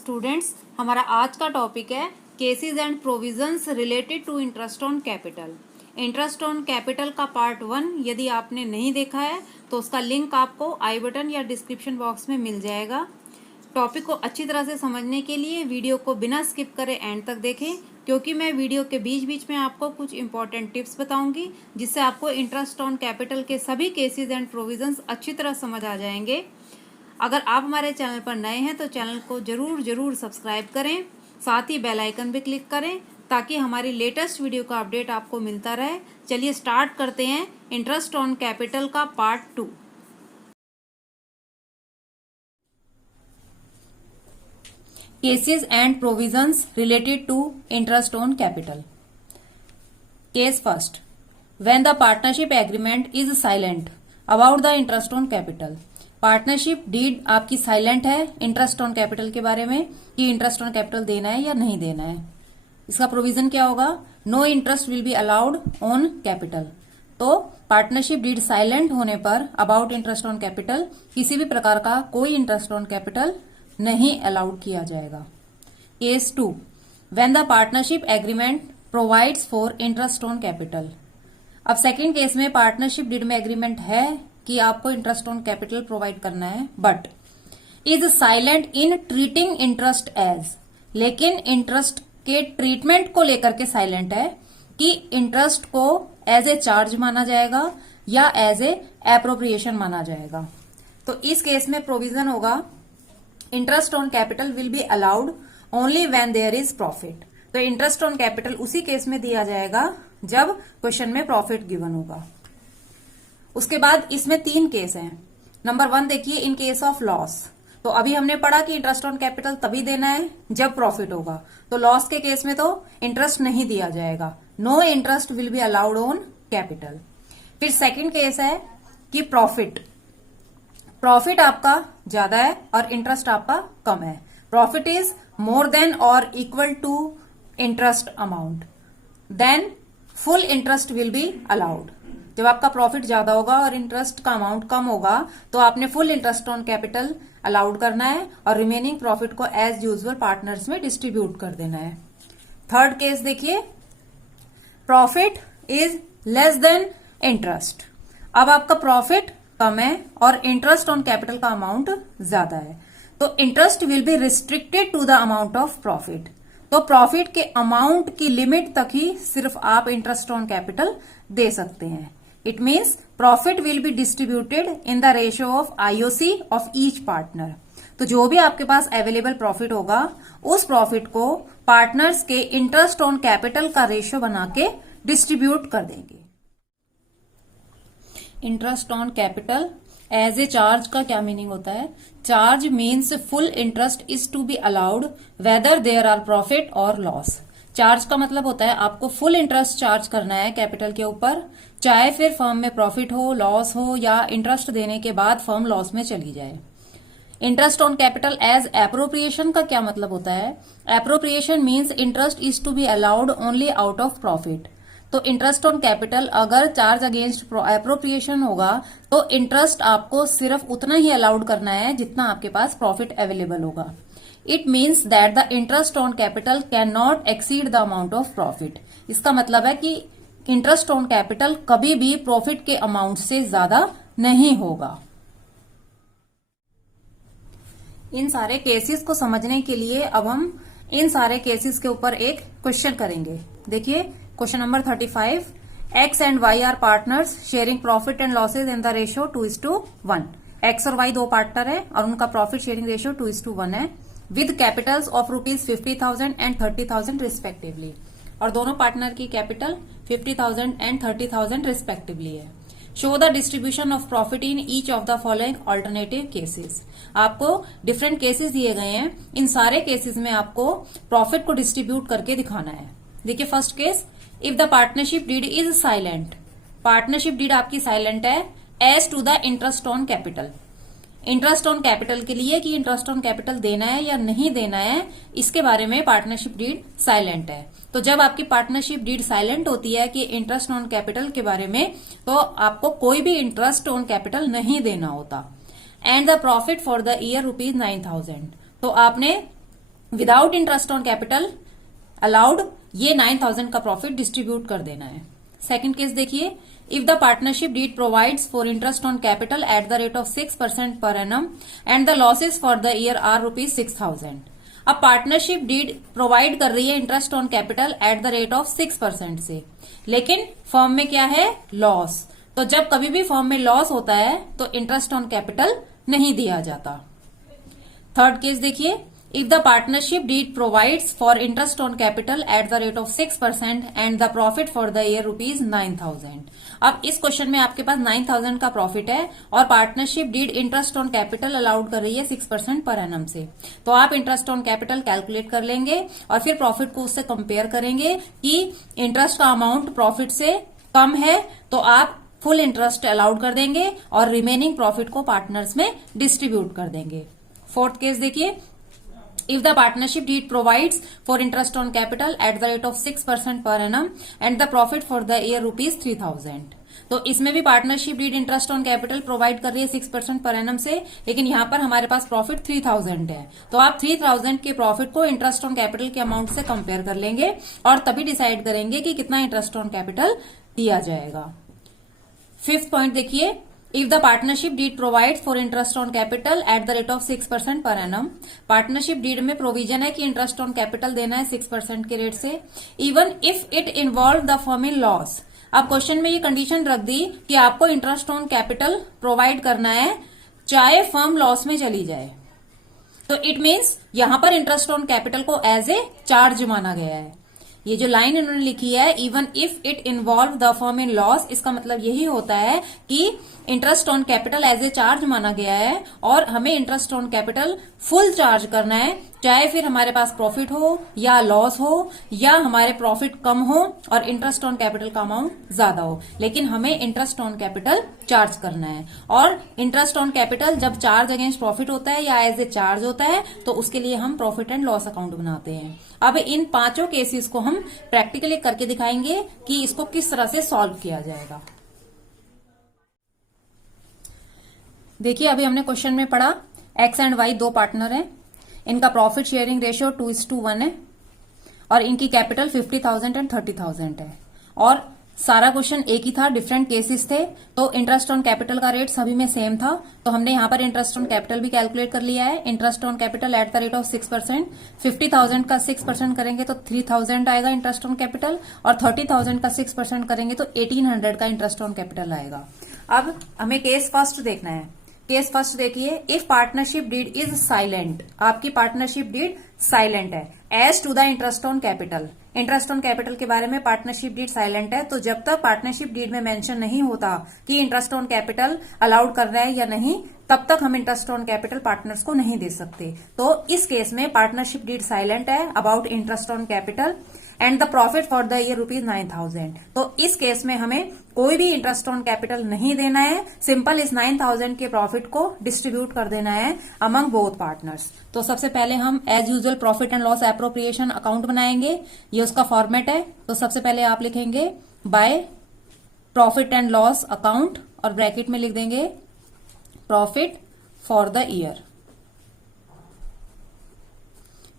Students, हमारा आज का टॉपिक है cases and provisions related to interest on capital. Interest on capital का पार्ट 1 यदि आपने नहीं देखा है तो उसका लिंक आपको आई बटन या डिस्क्रिप्शन बॉक्स में मिल जाएगा। टॉपिक को अच्छी तरह से समझने के लिए वीडियो को बिना स्किप करे एंड तक देखें, क्योंकि मैं वीडियो के बीच बीच में आपको कुछ इंपॉर्टेंट टिप्स बताऊंगी जिससे आपको इंटरेस्ट ऑन कैपिटल के सभी केसेस एंड प्रोविजंस अच्छी तरह समझ आ जाएंगे। अगर आप हमारे चैनल पर नए हैं तो चैनल को जरूर सब्सक्राइब करें, साथ ही बेल आइकन भी क्लिक करें ताकि हमारी लेटेस्ट वीडियो का अपडेट आपको मिलता रहे। चलिए स्टार्ट करते हैं इंटरेस्ट ऑन कैपिटल का part 2। Cases and provisions related to interest on capital. Case first, when the partnership agreement is silent about the interest on capital. Partnership deed आपकी silent है इंटरेस्ट ऑन कैपिटल के बारे में कि interest on capital देना है या नहीं देना है। इसका प्रोविजन क्या होगा? No interest will be allowed on capital. तो पार्टनरशिप डीड साइलेंट होने पर अबाउट इंटरेस्ट ऑन कैपिटल किसी भी प्रकार का कोई इंटरेस्ट ऑन कैपिटल नहीं अलाउड किया जाएगा। Case 2, when the partnership agreement provides for interest on capital. अब सेकेंड केस में पार्टनरशिप डीड में एग्रीमेंट है कि आपको इंटरेस्ट ऑन कैपिटल प्रोवाइड करना है, but is silent in treating interest as. लेकिन इंटरेस्ट के ट्रीटमेंट को लेकर के साइलेंट है कि इंटरेस्ट को एज ए चार्ज माना जाएगा या एज ए एप्रोप्रिएशन माना जाएगा। तो इस केस में प्रोविजन होगा interest on capital will be allowed only when there is profit. तो इंटरेस्ट ऑन कैपिटल उसी केस में दिया जाएगा जब क्वेश्चन में प्रॉफिट गिवन होगा। उसके बाद इसमें 3 केस हैं। नंबर 1 देखिए, इन केस ऑफ लॉस। तो अभी हमने पढ़ा कि इंटरेस्ट ऑन कैपिटल तभी देना है जब प्रॉफिट होगा, तो लॉस के केस में तो इंटरेस्ट नहीं दिया जाएगा। No interest will be allowed on capital. फिर सेकंड केस है कि प्रॉफिट आपका ज्यादा है और इंटरेस्ट आपका कम है। प्रॉफिट इज मोर देन और equal to interest amount, then full interest will be allowed. जब आपका प्रॉफिट ज्यादा होगा और इंटरेस्ट का अमाउंट कम होगा तो आपने full interest on capital allowed करना है और रिमेनिंग प्रॉफिट को एज यूजुअल पार्टनर्स में डिस्ट्रीब्यूट कर देना है। थर्ड केस देखिए, profit is less than interest. अब आपका प्रॉफिट कम है और इंटरेस्ट ऑन कैपिटल का अमाउंट ज्यादा है, तो interest will be restricted to the amount of profit. तो प्रॉफिट के अमाउंट की लिमिट तक ही सिर्फ आप इंटरेस्ट ऑन कैपिटल दे सकते हैं। It means profit will be distributed in the ratio of IOC of each partner. तो जो भी आपके पास अवेलेबल प्रॉफिट होगा उस प्रॉफिट को पार्टनर्स के इंटरेस्ट ऑन कैपिटल का रेशियो बना के डिस्ट्रीब्यूट कर देंगे। Interest on capital as a charge का क्या मीनिंग होता है? Charge means full interest is to be allowed whether there are profit और लॉस। चार्ज का मतलब होता है आपको फुल इंटरेस्ट चार्ज करना है कैपिटल के ऊपर, चाहे फिर फर्म में प्रॉफिट हो, लॉस हो या इंटरेस्ट देने के बाद फर्म लॉस में चली जाए। Interest on capital as appropriation का क्या मतलब होता है? Appropriation means interest is to be allowed only out of profit. तो इंटरेस्ट ऑन कैपिटल अगर चार्ज अगेंस्ट एप्रोप्रिएशन होगा तो इंटरेस्ट आपको सिर्फ उतना ही अलाउड करना है जितना आपके पास प्रॉफिट अवेलेबल होगा। It means that the interest on capital can not exceed the amount of profit. इसका मतलब है कि इंटरेस्ट ऑन कैपिटल कभी भी प्रॉफिट के अमाउंट से ज्यादा नहीं होगा। इन सारे केसेस को समझने के लिए अब हम इन सारे केसेस के ऊपर एक क्वेश्चन करेंगे। देखिए question number 35, X and Y are partners sharing profit and losses in the ratio 2:1। X और वाई 2 पार्टनर है और उनका प्रॉफिट शेयरिंग रेशियो 2:1 है with capitals of ₹50,000 and 30,000 respectively. और दोनों पार्टनर की कैपिटल 50,000 एंड 30,000 रिस्पेक्टिवली है। Show the distribution of profit in each of the following alternative cases. आपको डिफरेंट केसेस दिए गए हैं, इन सारे केसेस में आपको प्रॉफिट को डिस्ट्रीब्यूट करके दिखाना है। देखिए first case, if the partnership deed is silent. Partnership deed आपकी साइलेंट है as to the interest on capital. Interest on capital के लिए कि इंटरेस्ट ऑन कैपिटल देना है या नहीं देना है, इसके बारे में पार्टनरशिप डीड साइलेंट है। तो जब आपकी पार्टनरशिप डीड साइलेंट होती है कि इंटरेस्ट ऑन कैपिटल के बारे में, तो आपको कोई भी इंटरेस्ट ऑन कैपिटल नहीं देना होता। And the profit for the year ₹9,000। तो आपने without interest on capital allowed ये 9,000 का प्रॉफिट डिस्ट्रीब्यूट कर देना है। सेकंड केस देखिए, if the partnership deed provides for interest on capital at the rate of 6% per annum and the losses for the year are ₹6,000। अब partnership deed provide कर रही है interest on capital at the rate of 6% से, लेकिन firm में क्या है, loss. तो जब कभी भी फर्म में लॉस होता है तो इंटरेस्ट ऑन कैपिटल नहीं दिया जाता। थर्ड केस देखिए, if the partnership deed provides for interest on capital at the rate of 6% and the profit for the year ₹9,000। अब इस क्वेश्चन में आपके पास 9,000 का प्रॉफिट है और partnership deed interest on capital allowed कर रही है 6% पर एनम से। तो आप इंटरेस्ट ऑन कैपिटल कैलकुलेट कर लेंगे और फिर प्रॉफिट को उससे कंपेयर करेंगे कि इंटरेस्ट का अमाउंट प्रॉफिट से कम है तो आप फुल इंटरेस्ट अलाउड कर देंगे और रिमेनिंग प्रॉफिट को पार्टनर्स में डिस्ट्रीब्यूट कर देंगे। फोर्थ केस देखिए, if the partnership deed provides for interest on capital at the rate of 6% per annum and the profit for the year ₹3,000। तो इसमें भी partnership deed interest on capital provide कर रही है 6% पर एनम से, लेकिन यहाँ पर हमारे पास प्रॉफिट 3,000 है। तो आप 3,000 के प्रॉफिट को इंटरेस्ट ऑन कैपिटल के अमाउंट से कंपेयर कर लेंगे और तभी डिसाइड करेंगे कि कितना इंटरेस्ट ऑन कैपिटल दिया जाएगा। फिफ्थ पॉइंट देखिए, if the partnership deed provide for interest on capital at the rate of 6% per annum, partnership deed में प्रोविजन है कि इंटरेस्ट ऑन कैपिटल देना है 6% के रेट से, even if it involve the firm in loss. अब question में ये कंडीशन रख दी कि आपको इंटरेस्ट ऑन कैपिटल प्रोवाइड करना है चाहे फर्म लॉस में चली जाए। तो इट मीन्स यहां पर इंटरेस्ट ऑन कैपिटल को एज ए चार्ज माना गया है। ये जो लाइन इन्होंने लिखी है, even if it involve the firm in loss, इसका मतलब यही होता है कि interest on capital as a charge माना गया है और हमें interest on capital full charge करना है, चाहे फिर हमारे पास प्रॉफिट हो या लॉस हो या हमारे प्रॉफिट कम हो और इंटरेस्ट ऑन कैपिटल का अमाउंट ज्यादा हो, लेकिन हमें इंटरेस्ट ऑन कैपिटल चार्ज करना है। और इंटरेस्ट ऑन कैपिटल जब चार्ज अगेंस्ट प्रॉफिट होता है या एज ए चार्ज होता है तो उसके लिए हम प्रॉफिट एंड लॉस अकाउंट बनाते हैं। अब इन पांचों केसेस को हम प्रैक्टिकली करके दिखाएंगे कि इसको किस तरह से सॉल्व किया जाएगा। देखिए, अभी हमने क्वेश्चन में पढ़ा एक्स एंड वाई दो पार्टनर हैं, इनका प्रॉफिट शेयरिंग रेशियो 2:1 है और इनकी कैपिटल 50,000 एंड 30,000 है और सारा क्वेश्चन एक ही था, डिफरेंट केसेस थे। तो इंटरेस्ट ऑन कैपिटल का रेट सभी में सेम था, तो हमने यहाँ पर इंटरेस्ट ऑन कैपिटल भी कैलकुलेट कर लिया है। Interest on capital at the rate of 6%, 50,000 का 6% करेंगे तो 3,000 आएगा इंटरेस्ट ऑन कैपिटल और 30,000 का 6% करेंगे तो 1,800 का इंटरेस्ट ऑन कैपिटल आएगा। अब हमें केस फर्स्ट देखना है। केस फर्स्ट देखिए, if partnership deed is silent, आपकी पार्टनरशिप डीड साइलेंट है as to the interest on capital. Interest on capital के बारे में पार्टनरशिप डीड साइलेंट है, तो जब तक पार्टनरशिप डीड में मेंशन नहीं होता कि इंटरेस्ट ऑन कैपिटल अलाउड कर रहा है या नहीं, तब तक हम इंटरेस्ट ऑन कैपिटल पार्टनर्स को नहीं दे सकते। तो इस केस में पार्टनरशिप डीड साइलेंट है about interest on capital and the profit for the year ₹9,000। तो इस केस में हमें कोई भी इंटरेस्ट ऑन कैपिटल नहीं देना है, सिंपल इस 9,000 के प्रॉफिट को डिस्ट्रीब्यूट कर देना है अमंग बोथ पार्टनर्स। तो सबसे पहले हम as usual profit and loss appropriation account बनाएंगे, ये उसका फॉर्मेट है। तो सबसे पहले आप लिखेंगे bye profit and loss account और ब्रैकेट में लिख देंगे प्रॉफिट फॉर द ईयर।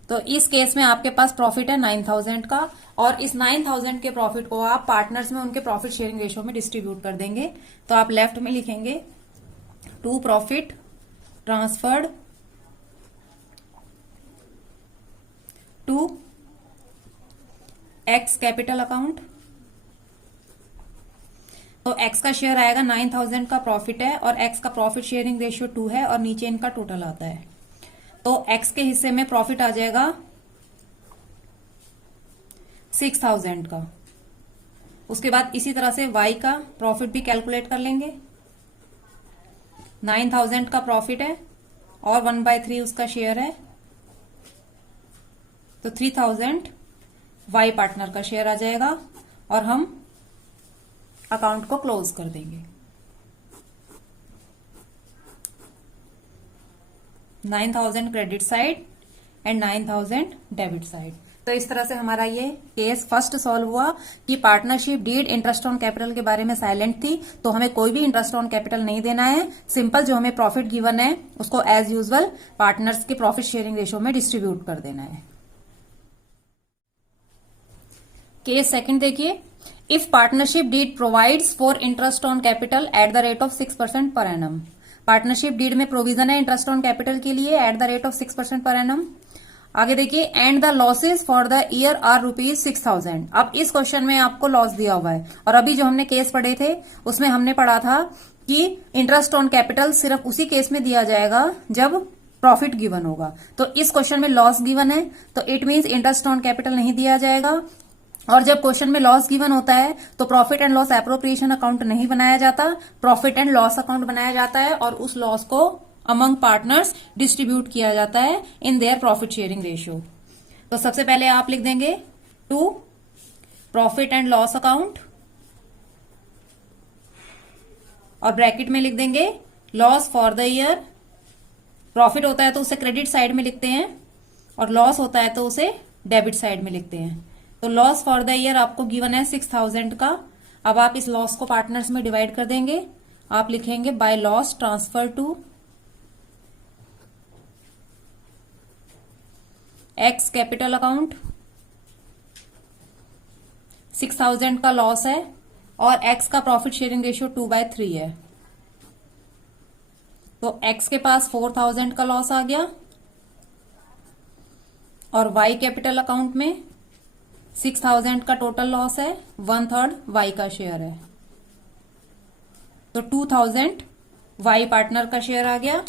तो इस केस में आपके पास प्रॉफिट है 9,000 का और इस 9,000 के प्रॉफिट को आप पार्टनर्स में उनके प्रॉफिट शेयरिंग रेशियो में डिस्ट्रीब्यूट कर देंगे। तो आप लेफ्ट में लिखेंगे to profit transferred to X capital account. तो एक्स का शेयर आएगा 9,000 का प्रॉफिट है और एक्स का प्रॉफिट शेयरिंग रेशियो 2 है और नीचे इनका टोटल आता है। तो एक्स के हिस्से में प्रॉफिट आ जाएगा 6,000 का। उसके बाद इसी तरह से वाई का प्रॉफिट भी कैलकुलेट कर लेंगे। 9,000 का प्रॉफिट है और 1/3 उसका शेयर है, तो 3,000 वाई पार्टनर का शेयर आ जाएगा और हम अकाउंट को क्लोज कर देंगे। 9,000 credit side and 9,000 debit side. तो इस तरह से हमारा ये केस फर्स्ट सॉल्व हुआ कि partnership deed interest on capital के बारे में साइलेंट थी, तो हमें कोई भी इंटरेस्ट ऑन कैपिटल नहीं देना है। सिंपल जो हमें प्रॉफिट गिवन है उसको एज यूजुअल पार्टनर्स के प्रॉफिट शेयरिंग रेशियो में डिस्ट्रीब्यूट कर देना है। केस सेकंड देखिए, if partnership deed provides for interest on capital at the rate of 6% per annum. Partnership deed में प्रोविजन है इंटरेस्ट ऑन कैपिटल के लिए eight the rate of 6% per annum. आगे देखिए, and the losses for the year are ₹6,000। अब इस question में आपको लॉस दिया हुआ है, और अभी जो हमने केस पढ़े थे उसमें हमने पढ़ा था कि इंटरेस्ट ऑन कैपिटल सिर्फ उसी केस में दिया जाएगा जब प्रॉफिट गिवन होगा। तो इस क्वेश्चन में लॉस गिवन है, तो it means interest on capital नहीं दिया जाएगा। और जब क्वेश्चन में लॉस गिवन होता है तो profit and loss appropriation account नहीं बनाया जाता, प्रॉफिट एंड लॉस अकाउंट बनाया जाता है, और उस लॉस को अमंग पार्टनर्स डिस्ट्रीब्यूट किया जाता है in their profit sharing ratio. तो सबसे पहले आप लिख देंगे to profit and loss account, और ब्रैकेट में लिख देंगे loss for the year. Profit होता है तो उसे क्रेडिट साइड में लिखते हैं, और लॉस होता है तो उसे डेबिट साइड में लिखते हैं। तो लॉस फॉर द ईयर आपको गिवन है 6,000 का। अब आप इस लॉस को पार्टनर्स में डिवाइड कर देंगे। आप लिखेंगे by loss transfer to X capital account. 6,000 का लॉस है और एक्स का प्रॉफिट शेयरिंग रेशियो 2/3 है, तो एक्स के पास 4,000 का लॉस आ गया, और वाई कैपिटल अकाउंट में 6,000 का टोटल लॉस है, 1/3 वाई का शेयर है, तो 2,000 वाई पार्टनर का शेयर आ गया।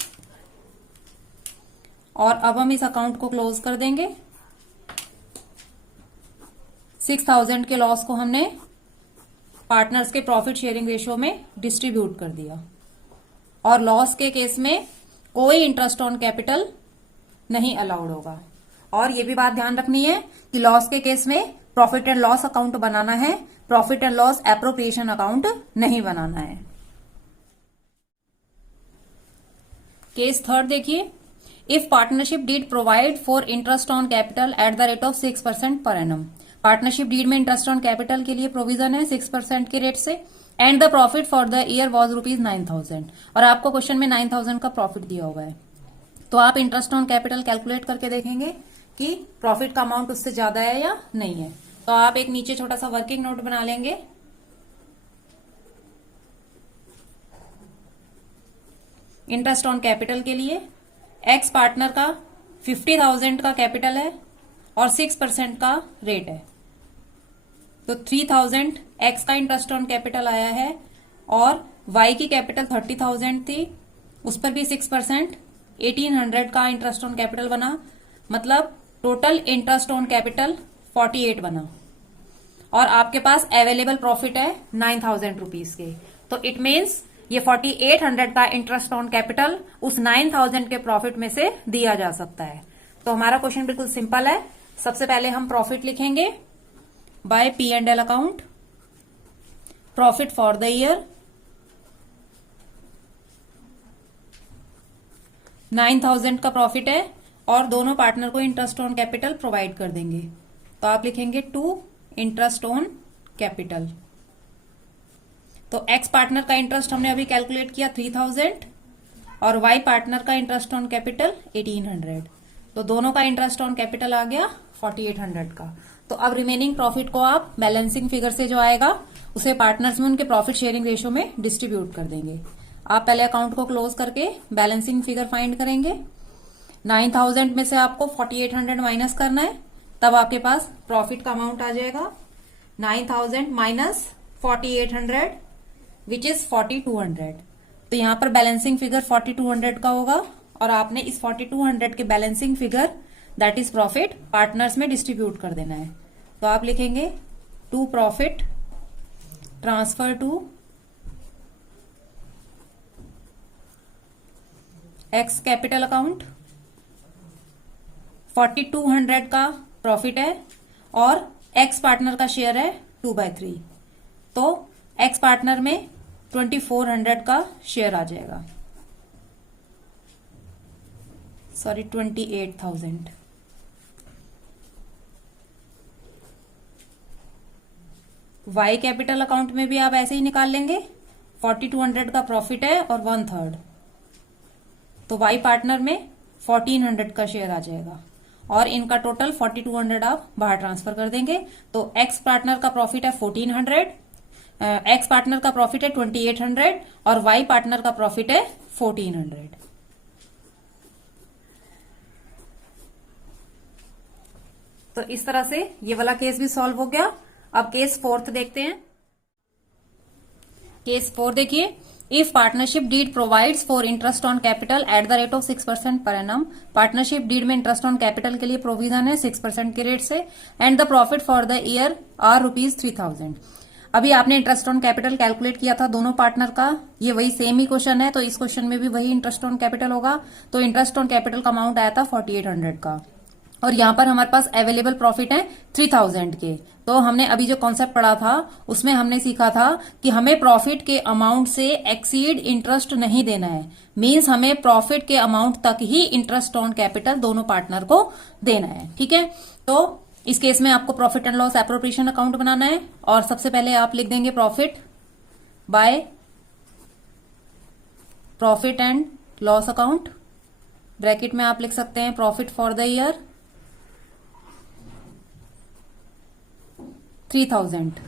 और अब हम इस अकाउंट को क्लोज कर देंगे। 6,000 के लॉस को हमने पार्टनर्स के प्रॉफिट शेयरिंग रेशियो में डिस्ट्रीब्यूट कर दिया, और लॉस के केस में कोई इंटरेस्ट ऑन कैपिटल नहीं अलाउड होगा। और ये भी बात ध्यान रखनी है कि लॉस के केस में प्रॉफिट एंड लॉस अकाउंट बनाना है, profit and loss appropriation account नहीं बनाना है। केस थर्ड देखिए, if partnership deed provide for interest on capital at the rate of 6% per annum. Partnership deed में इंटरेस्ट ऑन कैपिटल के लिए प्रोविजन है 6% के रेट से, and the profit for the year was ₹9,000। और आपको क्वेश्चन में 9,000 का प्रॉफिट दिया हुआ है, तो आप इंटरेस्ट ऑन कैपिटल कैलकुलेट करके देखेंगे कि प्रॉफिट का अमाउंट उससे ज्यादा है या नहीं है। तो आप एक नीचे छोटा सा वर्किंग नोट बना लेंगे। इंटरेस्ट ऑन कैपिटल के लिए एक्स पार्टनर का 50,000 का कैपिटल है और 6% का रेट है, तो 3,000 एक्स का इंटरेस्ट ऑन कैपिटल आया है, और वाई की कैपिटल 30,000 थी, उस पर भी 6% 1,800 का इंटरेस्ट ऑन कैपिटल बना, मतलब टोटल इंटरेस्ट ऑन कैपिटल 48 बना। और आपके पास अवेलेबल प्रॉफिट है 9,000 रुपीज के, तो इट मीन्स ये 4,800 का इंटरेस्ट ऑन कैपिटल उस 9,000 के प्रॉफिट में से दिया जा सकता है। तो हमारा क्वेश्चन बिल्कुल सिंपल है। सबसे पहले हम प्रॉफिट लिखेंगे by P&L account, profit for the year 9,000 का प्रॉफिट है, और दोनों पार्टनर को इंटरेस्ट ऑन कैपिटल प्रोवाइड कर देंगे। तो आप लिखेंगे टू इंटरेस्ट ऑन कैपिटल। तो एक्स पार्टनर का इंटरेस्ट हमने अभी कैलकुलेट किया 3,000, और वाई पार्टनर का इंटरेस्ट ऑन कैपिटल 1,800, तो दोनों का इंटरेस्ट ऑन कैपिटल आ गया 4,800 का। तो अब रिमेनिंग प्रॉफिट को आप बैलेंसिंग फिगर से जो आएगा उसे पार्टनर्स में उनके प्रॉफिट शेयरिंग रेशियो में डिस्ट्रीब्यूट कर देंगे। आप पहले अकाउंट को क्लोज करके बैलेंसिंग फिगर फाइंड करेंगे। 9,000 में से आपको 4,800 माइनस करना है, तब आपके पास प्रॉफिट का अमाउंट आ जाएगा 9,000 माइनस 4,800 विच इज 4,200। तो यहां पर बैलेंसिंग फिगर 4,200 का होगा, और आपने इस 4,200 के balancing figure that is profit partners में डिस्ट्रीब्यूट कर देना है। तो आप लिखेंगे to profit transfer to X capital account. 4,200 का प्रॉफिट है और एक्स पार्टनर का शेयर है 2/3, तो एक्स पार्टनर में 2,400 का शेयर आ जाएगा, सॉरी 28,000। वाई कैपिटल अकाउंट में भी आप ऐसे ही निकाल लेंगे। 4,200 का प्रॉफिट है और 1/3, तो वाई पार्टनर में 1,400 का शेयर आ जाएगा, और इनका टोटल 4200 आप बाहर ट्रांसफर कर देंगे। तो एक्स पार्टनर का प्रॉफिट है 1400, एक्स पार्टनर का प्रॉफिट है 2800 और वाई पार्टनर का प्रॉफिट है 1400। तो इस तरह से ये वाला केस भी सॉल्व हो गया। अब केस फोर्थ देखते हैं। केस 4 देखिए, if partnership deed provides for interest on capital at the rate of 6% per annum, partnership deed में इंटरेस्ट ऑन कैपिटल के लिए प्रोविजन है 6% के रेट से, and the profit for the year are ₹3000। अभी आपने इंटरेस्ट ऑन कैपिटल कैलकुलेट किया था दोनों पार्टनर का, ये वही सेम ही क्वेश्चन है, तो इस क्वेश्चन में भी वही इंटरेस्ट ऑन कैपिटल होगा। तो इंटरेस्ट ऑन कैपिटल का अमाउंट आया था 4800 का, और यहां पर हमारे पास अवेलेबल प्रॉफिट है 3000 के। तो हमने अभी जो कॉन्सेप्ट पढ़ा था उसमें हमने सीखा था कि हमें प्रॉफिट के अमाउंट से एक्सीड इंटरेस्ट नहीं देना है, मींस हमें प्रॉफिट के अमाउंट तक ही इंटरेस्ट ऑन कैपिटल दोनों पार्टनर को देना है। ठीक है, तो इस केस में आपको profit and loss appropriation account बनाना है, और सबसे पहले आप लिख देंगे profit by profit and loss account, bracket में आप लिख सकते हैं प्रॉफिट फॉर द ईयर 3000।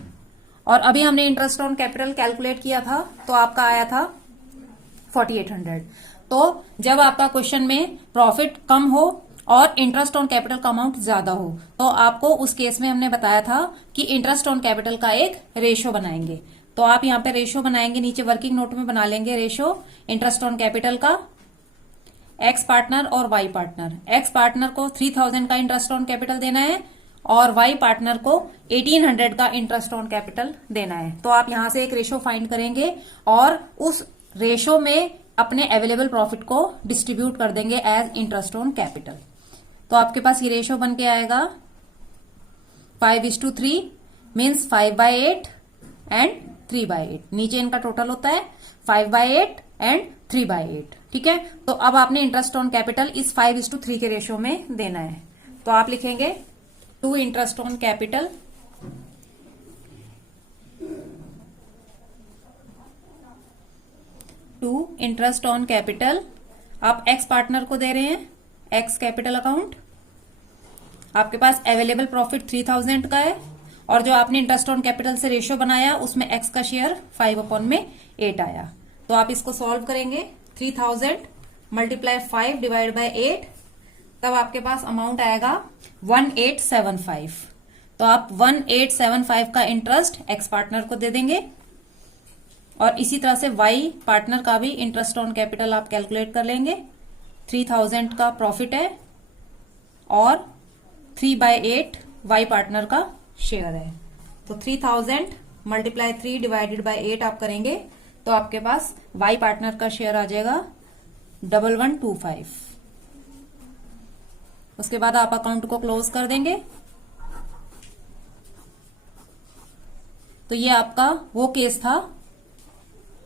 और अभी हमने इंटरेस्ट ऑन कैपिटल कैलकुलेट किया था तो आपका आया था 4800। तो जब आपका क्वेश्चन में प्रॉफिट कम हो और इंटरेस्ट ऑन कैपिटल का अमाउंट ज्यादा हो, तो आपको उस केस में हमने बताया था कि इंटरेस्ट ऑन कैपिटल का एक रेशो बनाएंगे। तो आप यहां पे रेशो बनाएंगे, नीचे वर्किंग नोट में बना लेंगे रेशो इंटरेस्ट ऑन कैपिटल का, एक्स पार्टनर और वाई पार्टनर। एक्स पार्टनर को 3000 का इंटरेस्ट ऑन कैपिटल देना है और वाई पार्टनर को 1800 का इंटरेस्ट ऑन कैपिटल देना है। तो आप यहां से एक रेशो फाइंड करेंगे और उस रेशो में अपने अवेलेबल प्रॉफिट को डिस्ट्रीब्यूट कर देंगे एज इंटरेस्ट ऑन कैपिटल। तो आपके पास ये रेशो बन के आएगा 5:3, मीन्स 5/8 एंड 3/8। नीचे इनका टोटल होता है 5/8 एंड 3/8। ठीक है, तो अब आपने इंटरेस्ट ऑन कैपिटल इस 5:3 के रेशो में देना है। तो आप लिखेंगे 2 interest on capital interest on capital, आप एक्स पार्टनर को दे रहे हैं एक्स कैपिटल अकाउंट, आपके पास अवेलेबल प्रॉफिट 3000 का है, और जो आपने इंटरेस्ट ऑन कैपिटल से रेशियो बनाया उसमें एक्स का शेयर 5/8 आया। तो आप इसको सॉल्व करेंगे 3000 मल्टीप्लाई 5 डिवाइड बाय 8, तब आपके पास अमाउंट आएगा 1875। तो आप 1875 का इंटरेस्ट एक्स पार्टनर को दे देंगे, और इसी तरह से वाई पार्टनर का भी इंटरेस्ट ऑन कैपिटल आप कैलकुलेट कर लेंगे। 3000 का प्रॉफिट है और 3/8 वाई पार्टनर का शेयर है। तो 3000 मल्टीप्लाई 3 डिवाइडेड बाय 8 आप करेंगे तो आपके पास वाई पार्टनर का शेयर आ जाएगा 1125। उसके बाद आप अकाउंट को क्लोज कर देंगे। तो ये आपका वो केस था,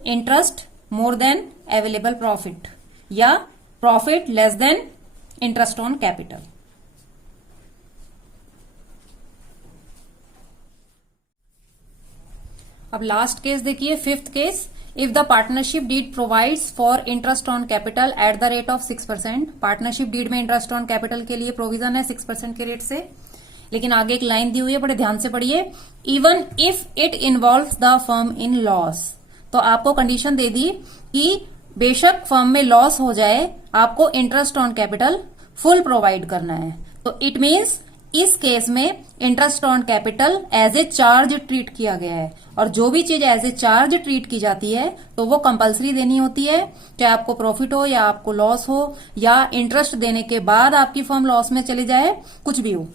interest more than available profit या profit less than interest on capital. अब लास्ट केस देखिए, 5th case, if the partnership deed provides for interest on capital at the rate of 6%। Partnership deed में interest on capital के लिए provision है 6% के rate से, लेकिन आगे एक लाइन दी हुई है, बड़े ध्यान से पढ़िए, even if it involves the firm in loss. तो आपको कंडीशन दे दी कि बेशक फर्म में लॉस हो जाए, आपको interest on capital full provide करना है। तो इट मीन्स इस केस में interest on capital as a charge treat किया गया है, और जो भी चीज एज ए चार्ज ट्रीट की जाती है तो वो कंपलसरी देनी होती है, चाहे आपको प्रॉफिट हो या आपको लॉस हो, या इंटरेस्ट देने के बाद आपकी फर्म लॉस में चली जाए, कुछ भी हो,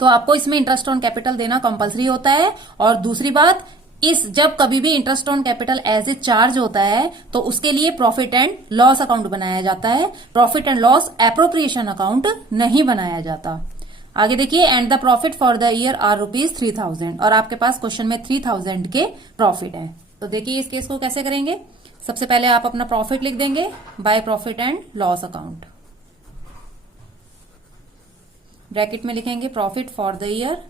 तो आपको इसमें इंटरेस्ट ऑन कैपिटल देना कंपलसरी होता है। और दूसरी बात, इस जब कभी भी interest on capital as a charge होता है तो उसके लिए प्रॉफिट एंड लॉस अकाउंट बनाया जाता है, profit and loss appropriation account नहीं बनाया जाता। आगे देखिए, and the profit for the year are ₹3000, और आपके पास क्वेश्चन में 3000 के प्रॉफिट है। तो देखिए इस केस को कैसे करेंगे। सबसे पहले आप अपना प्रॉफिट लिख देंगे bye profit and loss account, bracket में लिखेंगे प्रॉफिट फॉर द ईयर,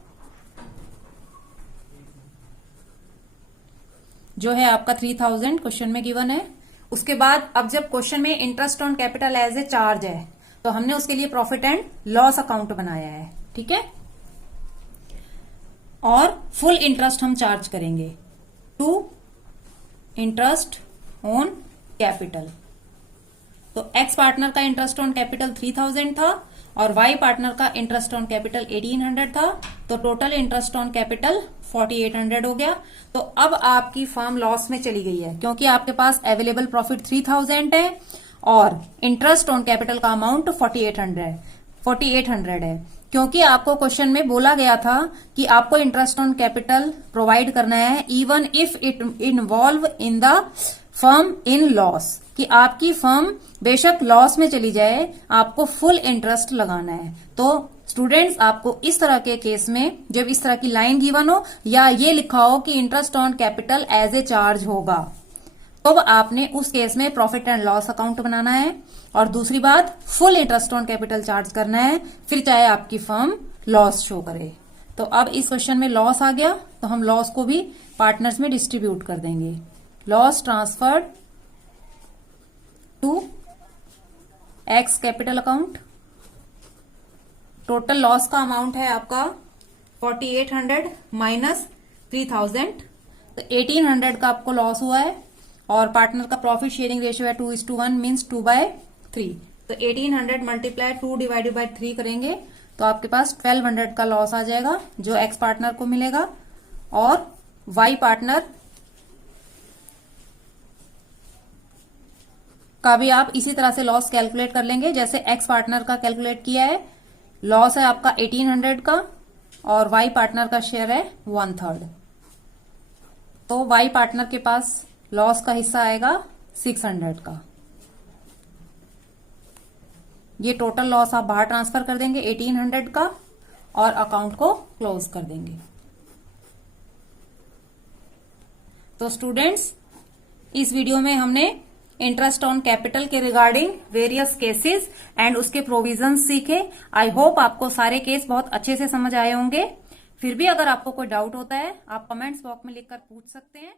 जो है आपका 3000 क्वेश्चन में गिवन है। उसके बाद अब जब क्वेश्चन में interest on capital as a charge है तो हमने उसके लिए प्रॉफिट एंड लॉस अकाउंट बनाया है, ठीक है। और फुल इंटरेस्ट हम चार्ज करेंगे टू इंटरेस्ट ऑन कैपिटल। तो एक्स पार्टनर का इंटरेस्ट ऑन कैपिटल 3000 था और वाई पार्टनर का इंटरेस्ट ऑन कैपिटल 1800 था, तो टोटल इंटरेस्ट ऑन कैपिटल 4800 हो गया। तो अब आपकी फर्म लॉस में चली गई है क्योंकि आपके पास अवेलेबल प्रॉफिट 3000 है और इंटरेस्ट ऑन कैपिटल का अमाउंट 4800 है। क्योंकि आपको क्वेश्चन में बोला गया था कि आपको इंटरेस्ट ऑन कैपिटल प्रोवाइड करना है even if it involve in the firm in loss, कि आपकी फर्म बेशक लॉस में चली जाए, आपको फुल इंटरेस्ट लगाना है। तो स्टूडेंट्स, आपको इस तरह के केस में जब इस तरह की लाइन गिवन हो या ये लिखा हो कि interest on capital as a charge होगा, तो आपने उस केस में प्रॉफिट एंड लॉस अकाउंट बनाना है। और दूसरी बात, full interest on capital charge करना है, फिर चाहे आपकी फर्म लॉस शो करे। तो अब इस क्वेश्चन में लॉस आ गया तो हम लॉस को भी पार्टनर्स में डिस्ट्रीब्यूट कर देंगे। Loss transferred to X capital account. Total loss का अमाउंट है आपका 4800 माइनस 3000, तो 1800 का आपको लॉस हुआ है और पार्टनर का प्रॉफिट शेयरिंग रेशियो है 2:1 मीन्स 2/3। तो 1800 मल्टीप्लाई 2 डिवाइडेड बाय 3 करेंगे तो आपके पास 1200 का लॉस आ जाएगा जो एक्स पार्टनर को मिलेगा। और वाई पार्टनर का भी आप इसी तरह से लॉस कैलकुलेट कर लेंगे जैसे एक्स पार्टनर का कैलकुलेट किया है। लॉस है आपका 1800 का और वाई पार्टनर का शेयर है 1/3। तो वाई पार्टनर के पास लॉस का हिस्सा आएगा 600 का। ये टोटल लॉस आप बाहर ट्रांसफर कर देंगे 1800 का और अकाउंट को क्लोज कर देंगे। तो स्टूडेंट्स, इस वीडियो में हमने इंटरेस्ट ऑन कैपिटल के रिगार्डिंग वेरियस केसेस एंड उसके प्रोविजंस सीखे। आई होप आपको सारे केस बहुत अच्छे से समझ आए होंगे। फिर भी अगर आपको कोई डाउट होता है आप कमेंट्स बॉक्स में लिखकर पूछ सकते हैं।